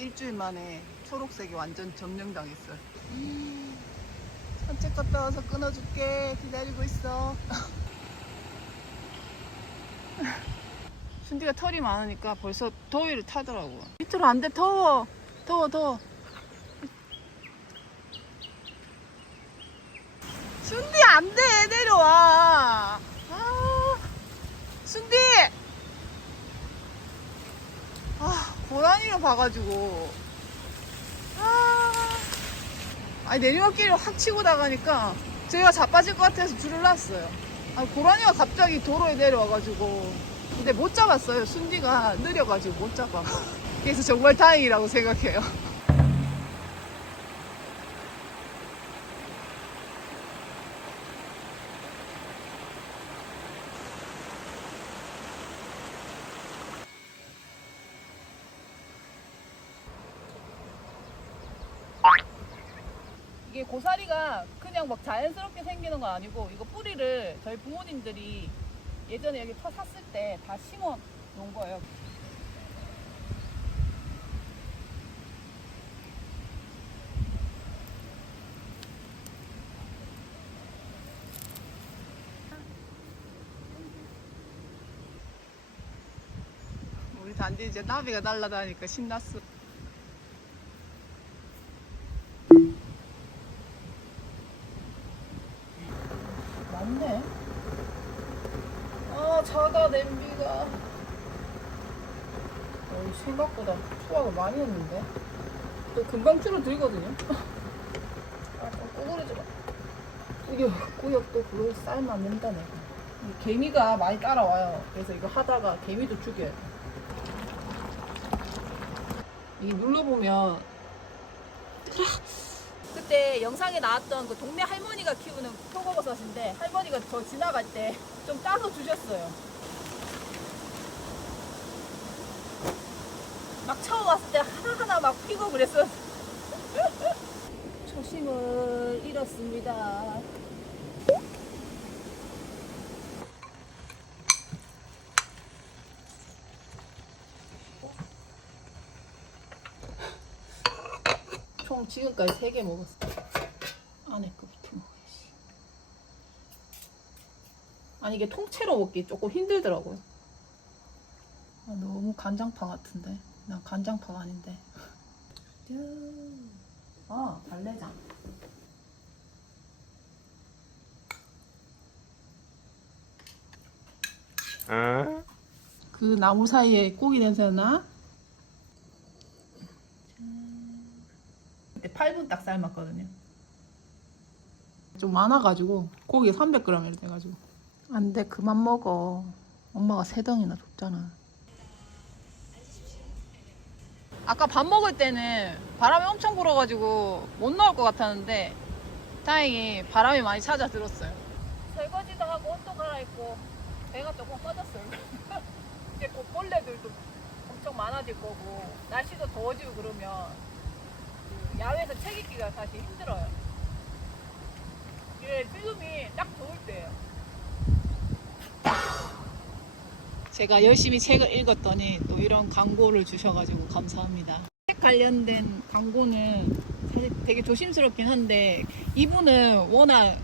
일주일 만에 초록색이 완전 점령당했어요. 산책 갔다 와서 끊어줄게. 기다리고 있어. 순디가 털이 많으니까 벌써 더위를 타더라고. 밑으로 안 돼. 더워. 더워. 순디 안 돼. 내려와. 순디. 고라니가 봐가지고. 아니 내리막길을 확 치고 나가니까 제가 자빠질 것 같아서 줄을 놨어요. 고라니가 갑자기 도로에 내려와가지고. 근데 못 잡았어요. 순디가 느려가지고 못 잡아. 그래서 정말 다행이라고 생각해요. 이게 고사리가 그냥 막 자연스럽게 생기는 건 아니고, 이거 뿌리를 저희 부모님들이 예전에 여기 터 샀을 때 다 심어 놓은 거예요. 우리 단지 이제 나비가 날아다니까 신났어. 맞네. 작아 냄비가. 생각보다 수확을 많이 했는데 또 금방 줄어들거든요. 꼬부리지 마. 꾸역도 그걸 삶아 낸다 내가. 개미가 많이 따라와요. 그래서 이거 하다가 개미도 죽여야 돼. 이 눌러보면 그때 영상에 나왔던 그 동네 할머니가 키우는 표고버섯인데, 할머니가 저 지나갈 때 좀 따서 주셨어요. 막 처음 왔을 때 하나하나 막 피고 그랬어. 초심을 잃었습니다. 총 지금까지 3개 먹었어. 안에 거부터 먹어야지. 아니 이게 통째로 먹기 조금 힘들더라고요. 너무 간장파 같은데. 난 간장파가 아닌데. 달래장. 그 나무 사이에 고기 냄새가 나? 그때 8분 딱 삶았거든요. 좀 많아가지고 고기 300g 이렇게 돼가지고. 안 돼, 그만 먹어. 엄마가 3덩이나 줬잖아. 아까 밥 먹을 때는 바람이 엄청 불어가지고 못 나올 것 같았는데 다행히 바람이 많이 찾아들었어요. 설거지도 하고 옷도 갈아입고 배가 조금 꺼졌어요. 이제 꽃벌레들도 엄청 많아질 거고, 날씨도 더워지고 그러면 야외에서 책 읽기가 사실 힘들어요. 이게 지금이 딱 좋을 때예요. 제가 열심히 책을 읽었더니 또 이런 광고를 주셔가지고 감사합니다. 책 관련된 광고는 사실 되게 조심스럽긴 한데, 이분은 워낙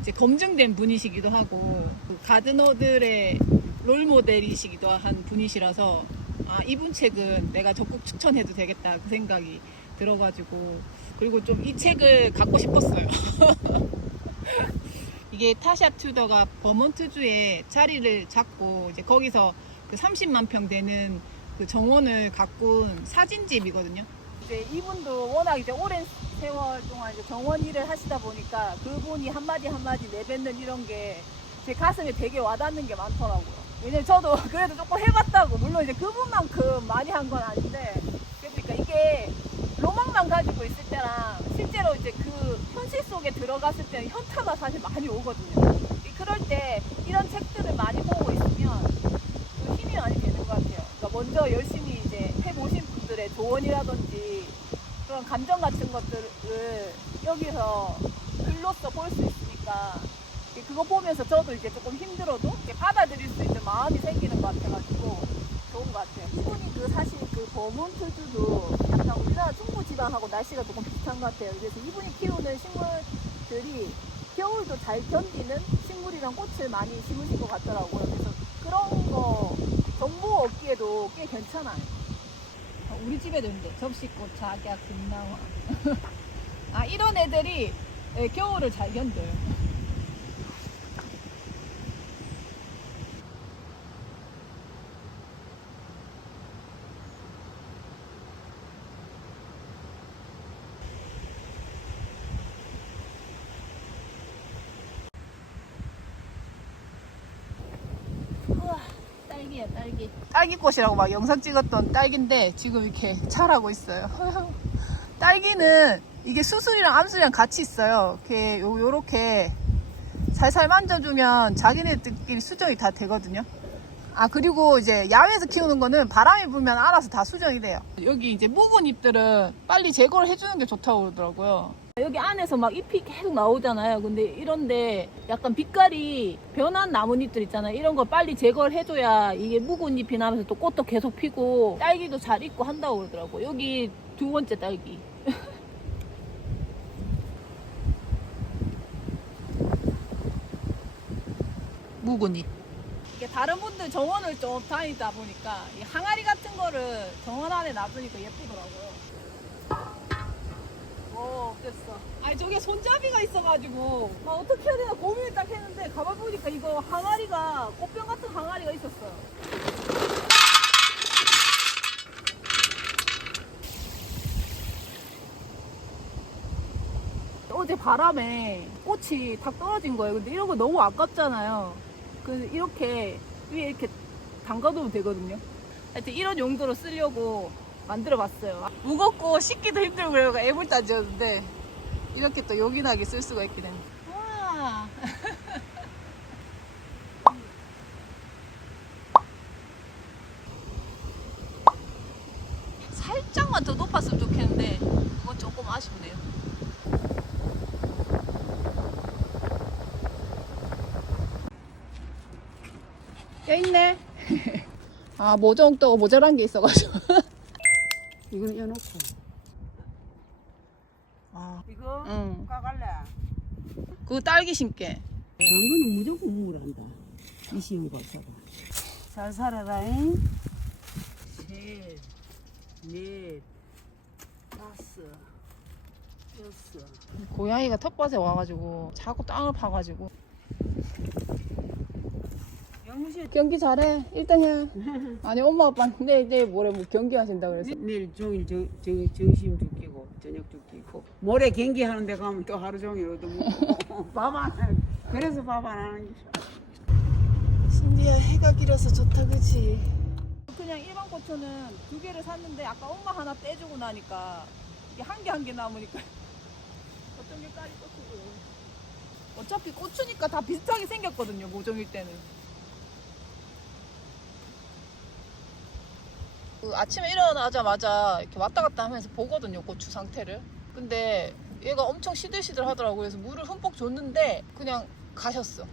이제 검증된 분이시기도 하고 가드너들의 롤모델이시기도 한 분이시라서 이분 책은 내가 적극 추천해도 되겠다 그 생각이 들어가지고, 그리고 좀 이 책을 갖고 싶었어요. 이게 타샤 튜더가 버몬트주에 자리를 잡고 이제 거기서 그 30만 평 되는 그 정원을 가꾼 사진집이거든요. 이제 이분도 워낙 이제 오랜 세월 동안 이제 정원 일을 하시다 보니까 그분이 한마디 한마디 내뱉는 이런 게 제 가슴에 되게 와닿는 게 많더라고요. 왜냐면 저도 그래도 조금 해봤다고, 물론 이제 그분만큼 많이 한 건 아닌데, 그러니까 이게 로망만 가지고 있을 때랑 실제로 이제 그 현실 속에 들어갔을 때는 현타가 사실 많이 오거든요. 그럴 때 이런 책들을 많이 보고 있으면 그 힘이 많이 되는 것 같아요. 그러니까 먼저 열심히 이제 해보신 분들의 조언이라든지 그런 감정 같은 것들을 여기서 글로써 볼 수 있으니까, 그거 보면서 저도 이제 조금 힘들어도 받아들일 수 있는 마음이 생기는 것 같아가지고 좋은 것 같아요. 이분이 사실 버몬트주도 약간 우리나라 중부지방하고 날씨가 조금 비슷한 것 같아요. 그래서 이분이 키우는 식물들이 겨울도 잘 견디는 식물이랑 꽃을 많이 심으신 것 같더라고요. 그래서 그런 거 정보 얻기에도 꽤 괜찮아요. 우리 집에도 있는데 접시꽃, 작약, 금나와. 아, 이런 애들이 겨울을 잘 견뎌요. 우와, 딸기야, 딸기. 딸기꽃이라고 막 영상 찍었던 딸기인데 지금 이렇게 자라고 있어요. 딸기는 이게 수술이랑 암술이랑 같이 있어요. 이렇게 요렇게 살살 만져주면 자기네들끼리 수정이 다 되거든요. 아, 그리고 이제 야외에서 키우는 거는 바람이 불면 알아서 다 수정이 돼요. 여기 이제 묵은 잎들은 빨리 제거를 해주는 게 좋다고 그러더라고요. 여기 안에서 막 잎이 계속 나오잖아요. 근데 이런데 약간 빛깔이 변한 나뭇잎들 있잖아요. 이런 거 빨리 제거를 해줘야 이게 묵은 잎이 나면서 또 꽃도 계속 피고 딸기도 잘 익고 한다고 그러더라고요. 여기 두 번째 딸기. 묵은 잎. 이게 다른 분들 정원을 좀 다니다 보니까 이 항아리 같은 거를 정원 안에 놔두니까 예쁘더라고요. 오, 됐어. 아니, 저게 손잡이가 있어가지고 어떻게 해야 되나 고민을 딱 했는데 가만 보니까 이거 항아리가 꽃병 같은 항아리가 있었어요. 어제 바람에 꽃이 탁 떨어진 거예요. 근데 이런 거 너무 아깝잖아요. 그래서 이렇게 위에 이렇게 담가두면 되거든요. 하여튼 이런 용도로 쓰려고 만들어 봤어요. 무겁고 씻기도 힘들고 그래서 애물단지였는데 이렇게 또 요긴하게 쓸 수가 있게 됩니다. 와. 살짝만 더 높았으면 좋겠는데 그건 조금 아쉽네요. 껴있네. 아, 모종도 모자란 게 있어가지고. 이거는 여놓고. 아, 이거 응. 까갈래. 그 딸기 심게. 이거는 무조건 우물한다. 이 쉬운 거 써봐. 잘 살아라잉. 셋, 넷, 다섯, 여섯. 고양이가 텃밭에 와가지고 자꾸 땅을 파가지고. 영실. 경기 잘해. 1등 해. 아니, 엄마 아빠 내일 모레 뭐 경기 하신다 그래서. 내일 종일 점심 죽기고 저녁 죽기고 모레 경기 하는데 가면 또 하루 종일 얻어먹고 밥 안 해. 그래서 밥 안 하는 게 신디야, 해가 길어서 좋다, 그치? 그냥 일반 고추는 2개를 샀는데 아까 엄마 하나 떼주고 나니까 이게 한 개 남으니까 어떤 게 딸이 고추고. 어차피 고추니까 다 비슷하게 생겼거든요, 모종일 때는. 아침에 일어나자마자 이렇게 왔다 갔다 하면서 보거든요, 고추 상태를. 근데 얘가 엄청 시들시들 하더라고요. 그래서 물을 흠뻑 줬는데 그냥 가셨어.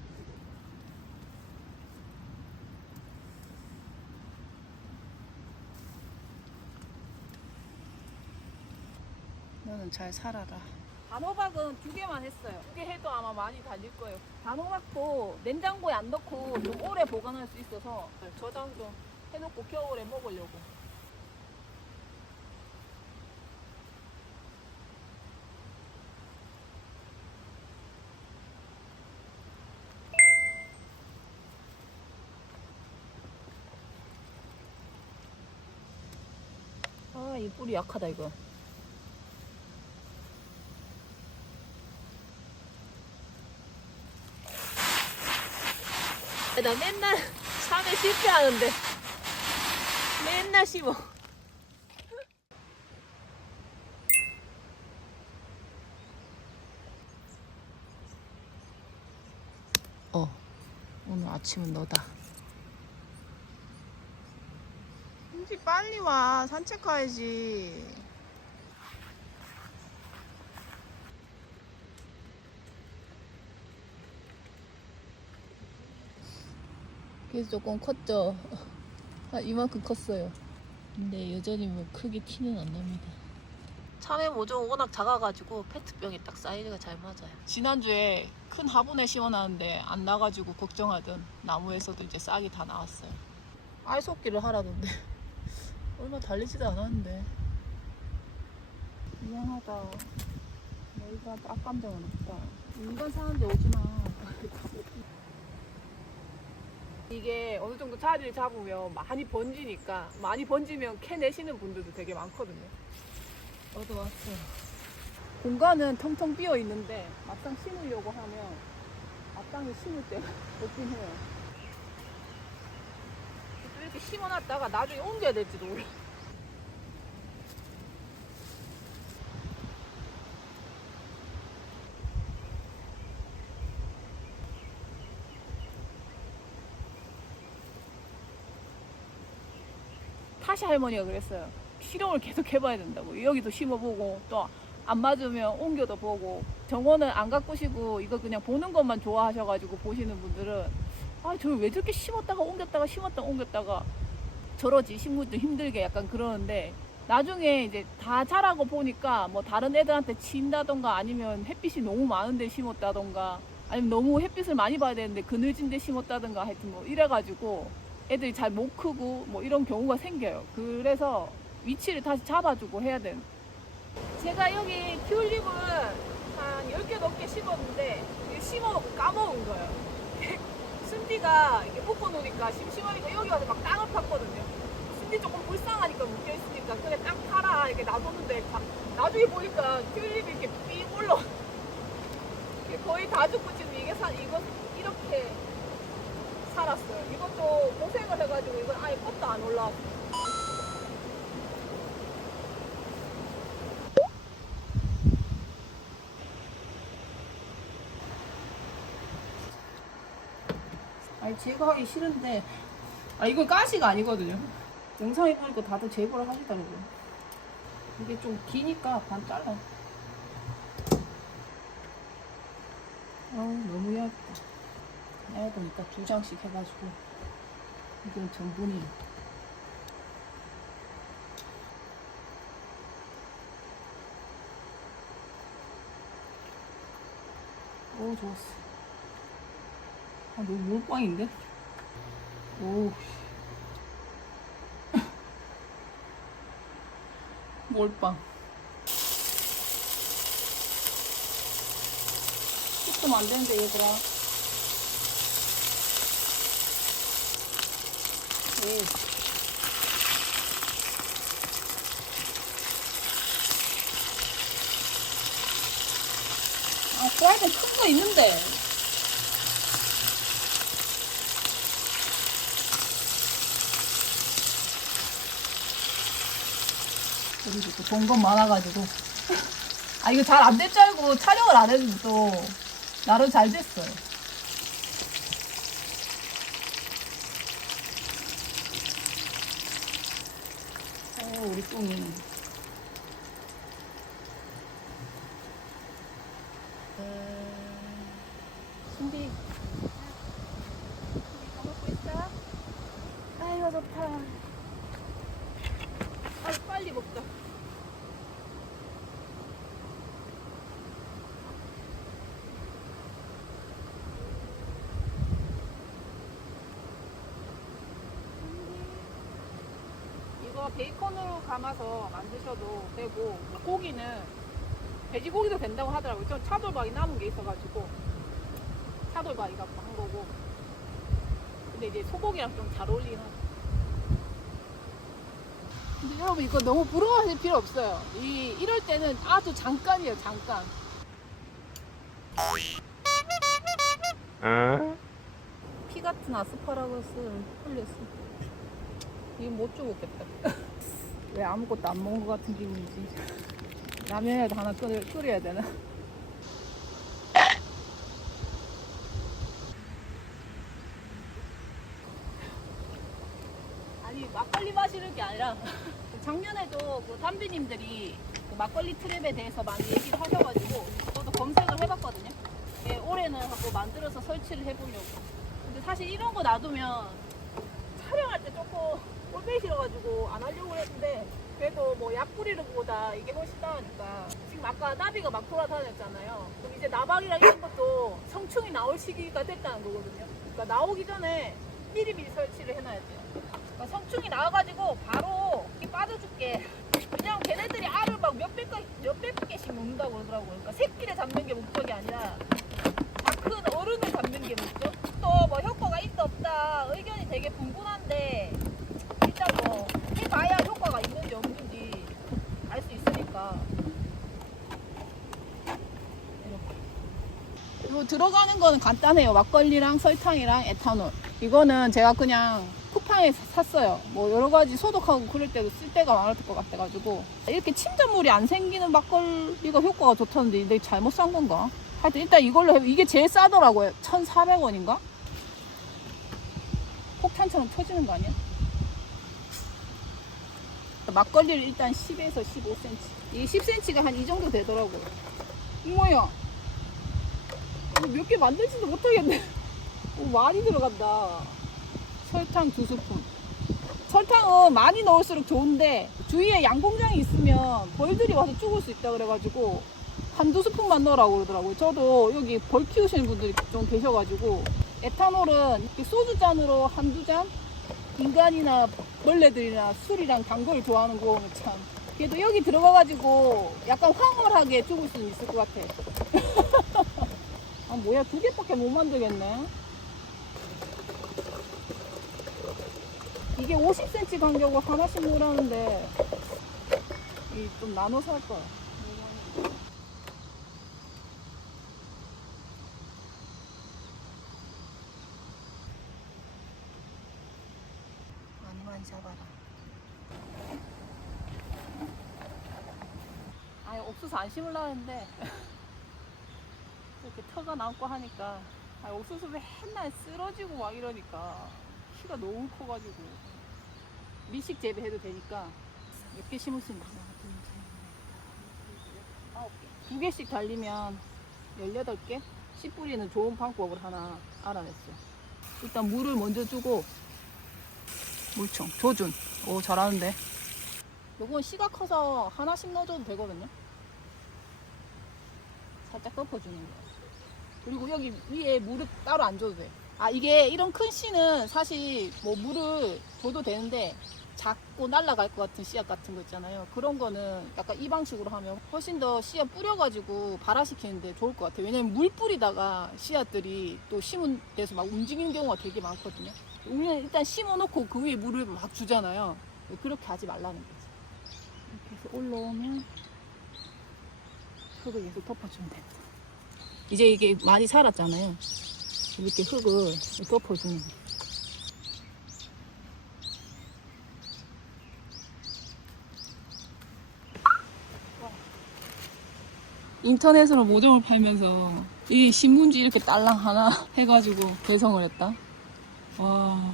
너는 잘 살아라. 단호박은 2개만 했어요. 2개 해도 아마 많이 달릴 거예요. 단호박도 냉장고에 안 넣고 좀 오래 보관할 수 있어서 저장 좀 해놓고 겨울에 먹으려고. 아, 이 뿌리 약하다 이거. 나 맨날 산에 실패하는데 맨날 씹어. 오늘 아침은 너다. 은지 빨리 와. 산책 가야지. 그래서 조금 컸죠. 이만큼 컸어요. 근데 여전히 뭐 크게 티는 안 납니다. 참외 모종 워낙 작아가지고 페트병에 딱 사이즈가 잘 맞아요. 지난주에 큰 화분에 심어놨는데 안 나가지고 걱정하던 나무에서도 이제 싹이 다 나왔어요. 알속기를 하라던데 얼마 달리지도 않았는데. 미안하다. 너희가 악감정은 없다. 인간 사는데 오지마. 이게 어느 정도 자리를 잡으면 많이 번지니까, 많이 번지면 캐내시는 분들도 되게 많거든요. 얻어왔어요. 공간은 텅텅 비어 있는데 막상 심으려고 하면 마땅히 심을 때가 없긴 해요. 또 이렇게 심어놨다가 나중에 옮겨야 될지도 몰라. 타시 할머니가 그랬어요. 실험을 계속 해봐야 된다고. 여기도 심어보고 또 안 맞으면 옮겨도 보고. 정원은 안 가꾸시고 이거 그냥 보는 것만 좋아하셔가지고 보시는 분들은 아, 저 왜 저렇게 심었다가 옮겼다가 심었다가 옮겼다가 저러지, 심기도 힘들게 약간 그러는데, 나중에 이제 다 자라고 보니까 뭐 다른 애들한테 친다던가 아니면 햇빛이 너무 많은데 심었다던가 아니면 너무 햇빛을 많이 봐야 되는데 그늘진 데 심었다던가 하여튼 뭐 이래가지고 애들이 잘 못 크고 뭐 이런 경우가 생겨요. 그래서 위치를 다시 잡아주고 해야 되는. 제가 여기 튤립은 한 10개 넘게 심었는데 심어놓고 까먹은 거예요. 순디가 이렇게 묶어놓으니까 심심하니까 여기 와서 막 땅을 팠거든요. 순디 조금 불쌍하니까 묶여있으니까 그래 땅 파라 이렇게 놔뒀는데 나중에 보니까 튤립이 이렇게 삐 올라 거의 다 죽고 지금 이거 이렇게 살았어요. 이것도 고생을 해가지고 이건 아예 꽃도 안 올라왔어요. 아니 제거하기 싫은데 이건 가시가 아니거든요. 영상에 보니까 다들 제거를 하시더라고요. 이게 좀 기니까 반 잘라. 너무 얇다. 얇으니까 2장씩 해가지고. 이건 전분이. 오, 좋았어. 너무 몰빵인데? 오. 몰빵. 씻으면 안 되는데, 얘들아. 오. 프라이팬 큰 거 있는데. 그리고 또 본 건 많아가지고. 이거 잘 안 될 줄 알고 촬영을 안 해도 또 나름 잘 됐어요. 우리 똥이. 순디. 까먹고 있어? 아이고, 좋다. 빨리 먹자. 이거 베이컨으로 감아서 만드셔도 되고, 고기는 돼지고기도 된다고 하더라고요. 전 차돌박이 남은 게 있어가지고 차돌박이 갖고 한 거고. 근데 이제 소고기랑 좀 잘 어울리긴 하죠. 근데 여러분 이거 너무 부러워하실 필요 없어요. 이럴 때는 아주 잠깐이에요, 잠깐. 피 같은 아스파라거스를 흘렸어. 이거 못 죽었겠다. 왜 아무것도 안 먹은 것 같은 기분이지. 라면이라도 하나 끓여야 되나? 아니, 막걸리 마시는 게 아니라 작년에도 그 담비님들이 그 막걸리 트랩에 대해서 많이 얘기를 하셔가지고 저도 검색을 해봤거든요. 올해는 하고 만들어서 설치를 해보려고. 근데 사실 이런 거 놔두면 촬영할 때 조금 꼴보기 싫어가지고 안 하려고 했는데 그래도 뭐 약 뿌리는 것보다 이게 훨씬 나으니까 지금 아까 나비가 막 돌아다녔잖아요. 그럼 이제 나박이랑 이런 것도 성충이 나올 시기가 됐다는 거거든요. 그러니까 나오기 전에 미리미리 설치를 해놔야 돼요. 그러니까 성충이 나와가지고 바로 빠져줄게. 그냥 걔네들이 알을 막 몇백 개씩 놓는다고 그러더라고요. 그러니까 새끼를 잡는 게 목적이 아니라 다 큰 어른을 잡는 게 목적. 또 뭐 효과가 있다 없다 의견이 되게 분분한데 일단 뭐 해봐야 효과가 있는지 없는지 알 수 있으니까. 이거 들어가는 거는 간단해요. 막걸리랑 설탕이랑 에탄올. 이거는 제가 그냥 쿠팡에서 샀어요. 뭐 여러 가지 소독하고 그럴 때도 쓸 때가 많을 것 같아가지고. 이렇게 침전물이 안 생기는 막걸리가 효과가 좋다는데 내가 잘못 산 건가? 하여튼 일단 이걸로 해. 이게 제일 싸더라고요. 1,400원인가? 폭탄처럼 터지는 거 아니야? 막걸리를 일단 10에서 15cm. 이게 10cm가 한 이 정도 되더라고요. 뭐야? 몇 개 만들지도 못하겠네. 오, 많이 들어간다. 설탕 2스푼. 설탕은 많이 넣을수록 좋은데 주위에 양공장이 있으면 벌들이 와서 죽을 수 있다 그래가지고 한두 스푼만 넣으라고 그러더라고요. 저도 여기 벌 키우시는 분들이 좀 계셔가지고 에탄올은 소주 잔으로 한두 잔? 인간이나 벌레들이나 술이랑 단 걸 좋아하는 거 참. 그래도 여기 들어가가지고 약간 황홀하게 죽을 수는 있을 것 같아. 아 뭐야, 2개밖에 못 만들겠네. 이게 50cm 간격으로 하나씩 넣으라는데 이 좀 나눠서 할 거야. 많이 잡아라. 아니 옥수수 안 심으려고 했는데 이렇게 터가 남고 하니까 옥수수 맨날 쓰러지고 막 이러니까 키가 너무 커가지고 미식 재배해도 되니까 몇 개 심을 수 있나? 2개씩 달리면 18개? 씨 뿌리는 좋은 방법을 하나 알아냈어. 일단 물을 먼저 주고 물총, 조준. 오 잘하는데. 요건 씨가 커서 하나씩 넣어줘도 되거든요. 살짝 덮어주는 거예요. 그리고 여기 위에 물을 따로 안 줘도 돼. 아 이게 이런 큰 씨는 사실 뭐 물을 줘도 되는데 작고 날아갈 것 같은 씨앗 같은 거 있잖아요. 그런 거는 약간 이 방식으로 하면 훨씬 더 씨앗 뿌려가지고 발화시키는데 좋을 것 같아요. 왜냐면 물 뿌리다가 씨앗들이 또 심은 데서 막 움직이는 경우가 되게 많거든요. 우리는 일단 심어놓고 그 위에 물을 막 주잖아요. 그렇게 하지 말라는 거지. 이렇게 해서 올라오면 흙을 계속 덮어주면 됩니다. 이제 이게 많이 자랐잖아요. 이렇게 흙을 덮어주는 거예요. 인터넷으로 모종을 팔면서 이 신문지 이렇게 딸랑 하나 해가지고 개성을 했다. 와,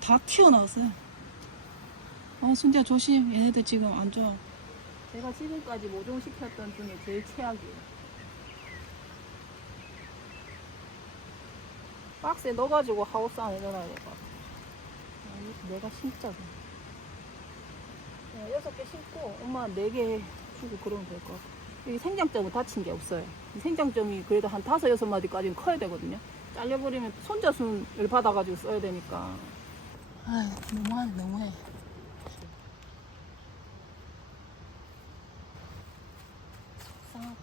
다 튀어나왔어요. 순자 조심. 얘네들 지금 안 좋아. 제가 지금까지 모종 시켰던 중에 제일 최악이에요. 박스에 넣어가지고 하우스 안에 넣어놔야 될 것 같아. 내가 심자고. 6개 심고 엄마 4개 주고 그러면 될 것 같아. 여기 생장점은 다친 게 없어요. 이 생장점이 그래도 한 5, 6마디까지는 커야 되거든요. 잘려버리면 손자순을 받아가지고 써야 되니까. 아유, 너무해. 속상하다.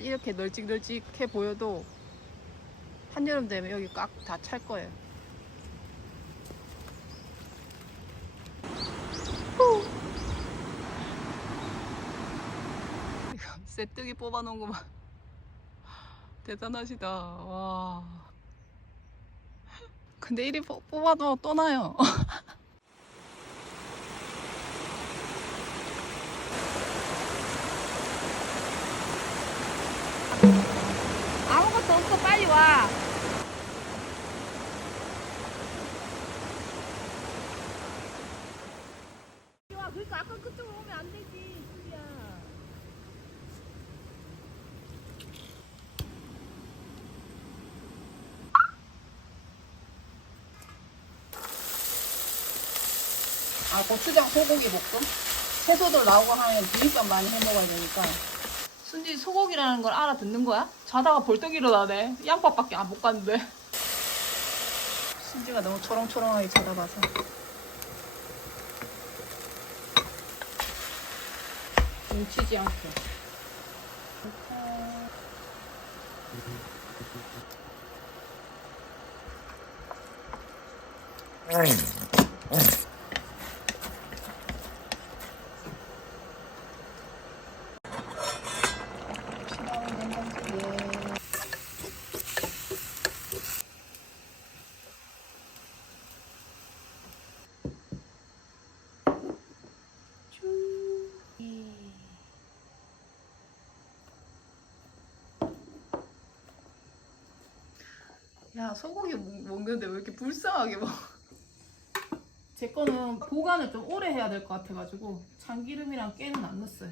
이렇게 널찍널찍해 보여도 한여름 되면 여기 꽉 다 찰 거예요. 쇠뜨기 뽑아놓은 거 봐. 대단하시다. 와. 근데 이리 뽑아도 또 나요. 아무것도 없어. 빨리 와. 그러니까 아까 그쪽으로 오면 안 되지, 수리야. 아, 고추장 소고기 볶음? 채소들 나오고 하면 비빔밥 많이 해 먹어야 되니까. 순지 소고기라는 걸 알아듣는 거야? 자다가 벌떡 일어나네. 양밥밖에 안 볶았는데. 순지가 너무 초롱초롱하게 쳐다봐서. 뭉치지 않게. 야, 소고기 먹는데 왜 이렇게 불쌍하게 먹어? 제 거는 보관을 좀 오래 해야 될 것 같아가지고 참기름이랑 깨는 안 넣었어요.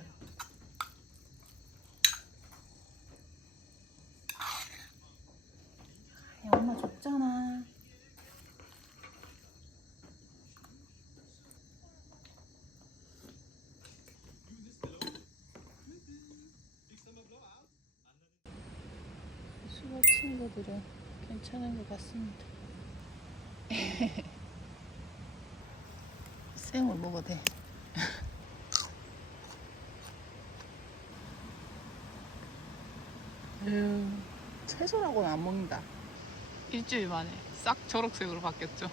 야, 엄마 줬잖아. 수박 친구들은 괜찮은 것 같습니다. 생을 먹어도 돼. 채소라고는 안 먹는다. 일주일 만에 싹 초록색으로 바뀌었죠.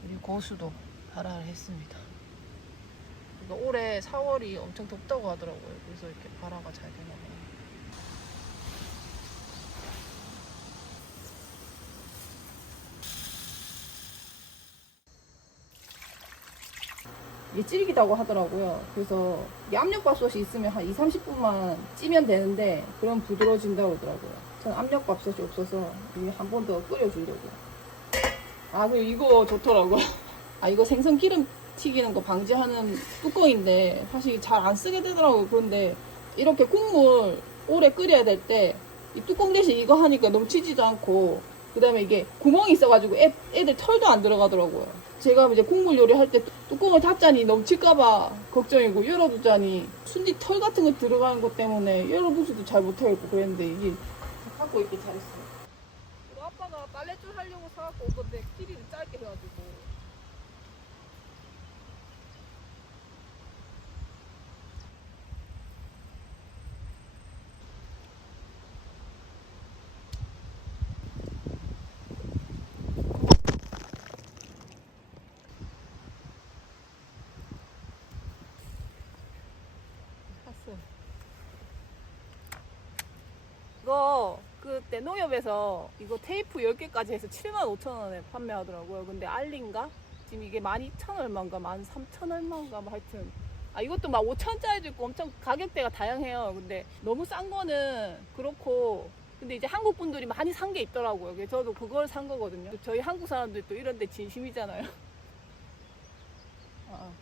그리고 고수도 발화를 했습니다. 올해 4월이 엄청 덥다고 하더라고요. 그래서 이렇게 발화가 잘 되나 봐요. 이게 질기다고 하더라고요. 그래서 압력밥솥이 있으면 한 2-30분만 찌면 되는데 그럼 부드러워진다고 하더라고요. 전 압력밥솥이 없어서 이게 한 번 더 끓여주려고요. 아, 그리고 이거 좋더라고요. 아, 이거 생선 기름 튀기는 거 방지하는 뚜껑인데 사실 잘 안 쓰게 되더라고요. 그런데 이렇게 국물 오래 끓여야 될 때 이 뚜껑 대신 이거 하니까 넘치지도 않고, 그 다음에 이게 구멍이 있어가지고 애들 털도 안 들어가더라고요. 제가 이제 국물 요리할 때 뚜껑을 닫자니 넘칠까봐 걱정이고, 열어두자니 순지 털 같은 거 들어가는 것 때문에 열어두지도 잘 못하겠고 그랬는데 이게 갖고 있길 잘했어요. 이거 아빠가 빨래줄 하려고 사갖고 온 건데 길이를 짧게 해가지고. 이거 그때 농협에서 이거 테이프 10개까지 해서 75,000원에 판매하더라고요. 근데 알린가? 지금 이게 12,000 얼마인가 13,000 얼마인가 뭐 하여튼, 아 이것도 막 5,000원짜리도 있고 엄청 가격대가 다양해요. 근데 너무 싼 거는 그렇고, 근데 이제 한국 분들이 많이 산 게 있더라고요. 그래서 저도 그걸 산 거거든요. 저희 한국 사람들 또 이런 데 진심이잖아요. 어?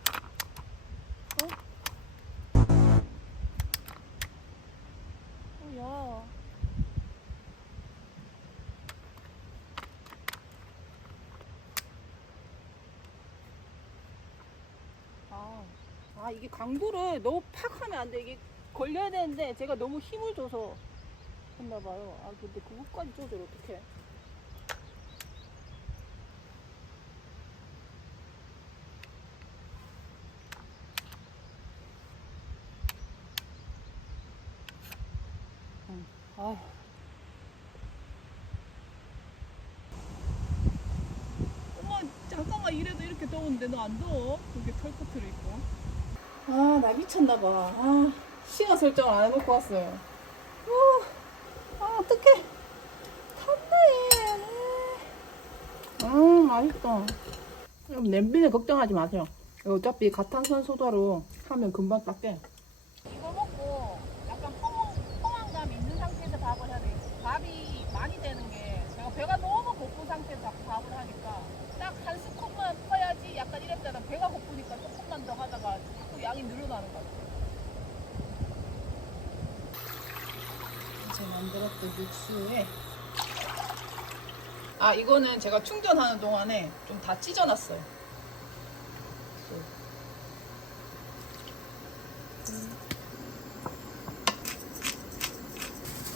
야. 이게 강도를 너무 팍 하면 안 돼. 이게 걸려야 되는데 제가 너무 힘을 줘서 했나 봐요. 아, 근데 그것까지 조절 어떡해. 아휴. 엄마, 잠깐만 이래도 이렇게 더운데 너 안 더워? 이렇게 털코트를 입고. 아, 나 미쳤나봐. 아, 시간 설정을 안 해놓고 왔어요. 어떡해. 탔네. 맛있다. 냄비는 걱정하지 마세요. 어차피 가탄산소다로 하면 금방 닦게. 이거 먹고 약간 포만감 있는 상태에서 밥을 해야 돼요. 밥이 많이 되는 게 제가 배가 너무 고픈 상태에서 자꾸 밥을 하니까 딱 한 스푼만 퍼야지 약간 이랬다가 배가 고프니까 조금만 더 하다가 자꾸 양이 늘어나는 것 같아요. 이제 만들었던 육수에 이거는 제가 충전하는 동안에 좀 다 찢어놨어요.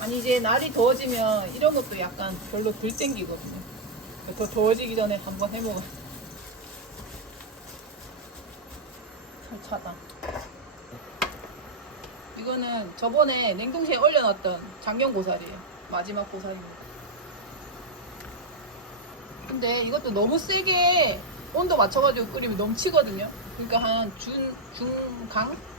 아니 이제 날이 더워지면 이런 것도 약간 별로 덜 땡기거든요. 더 더워지기 전에 한번 해먹어. 차다. 이거는 저번에 냉동실에 얼려놨던 작년고사리예요. 마지막 고사리입니다. 근데 이것도 너무 세게 온도 맞춰가지고 끓이면 넘치거든요. 그러니까 한 중강?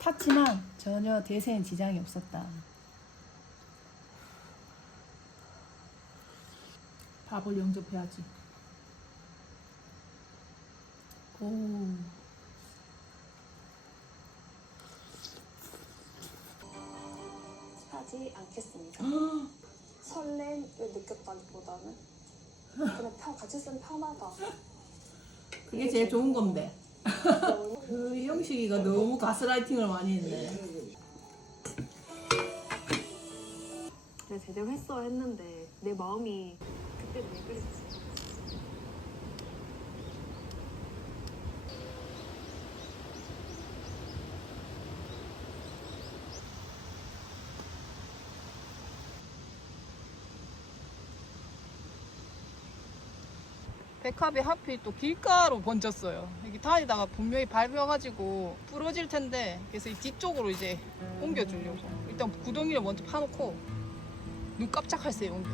탔지만 전혀 대세엔 지장이 없었다. 밥을 영접해야지. 오. 하지 않겠습니다. 설렘을 느꼈다기보다는 그냥 같이 쓰면 편하다. 그게 제일 좋은 건데. 그 형식이가 너무 가스라이팅을 많이 했네. 내가 제대로 했어 했는데 내 마음이 그때 왜 그랬지? 백합이 하필 또 길가로 번졌어요. 여기 다니다가 분명히 밟혀가지고 부러질 텐데, 그래서 이 뒤쪽으로 이제 옮겨주려고. 일단 구덩이를 먼저 파놓고 눈 깜짝할 새에 옮겨.